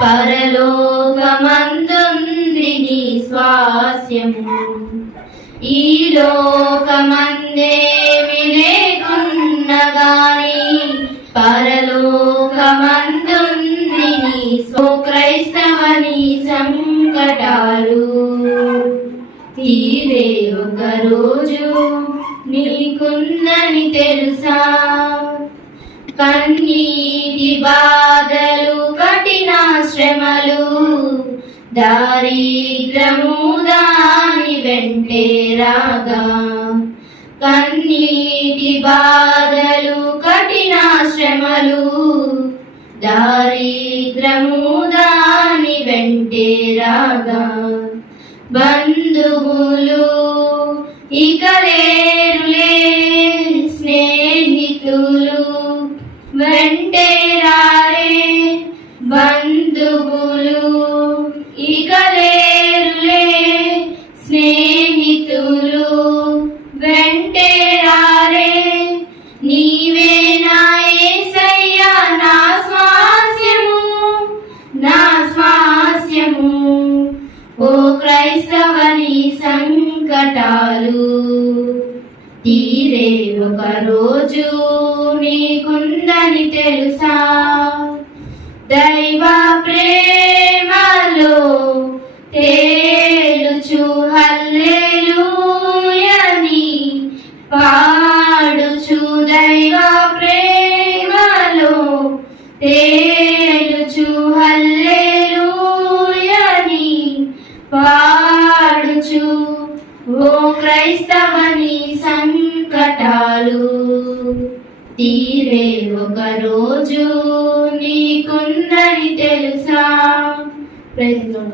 పరలోకమందుంది నీ స్వాస్యము. ఈ లోకమందేమి లేకున్నా గాని పరలోకమందుంది నీ క్రైస్తవని సంకటాలు తీరే ఒక రోజు నీకుందని తెలుసా. కన్నీటి బాధలు కఠిన శ్రమలు దారిద్రము దాని వెంటే రాగా. కన్నీటి బాధలు కఠిన శ్రమలు దారిద్రము దాని వెంటే రాగా. బంధువులు ఇక లేరులే, స్నేహితులు వెంటే రారే. బంధువులు ఇక లేరులే, స్నేహితులు వెంటే రారే. నీవే నా యేసయ్యా నా స్వాస్యము, నా స్వాస్యము. ఓ క్రైస్తవని సంకటాలు తీరే ఒక రోజు నీకుందని తెలుసా. దైవ ప్రేమలో తేలుచు హల్లెలూయని పాడుచు. దైవ ప్రేమలో తేలుచు హల్లెలూయని పాడుచు. ఓ క్రైస్తవని సంకటాలు తీరే ఒక రోజు నీకుందని తెలుసా. Praise lord.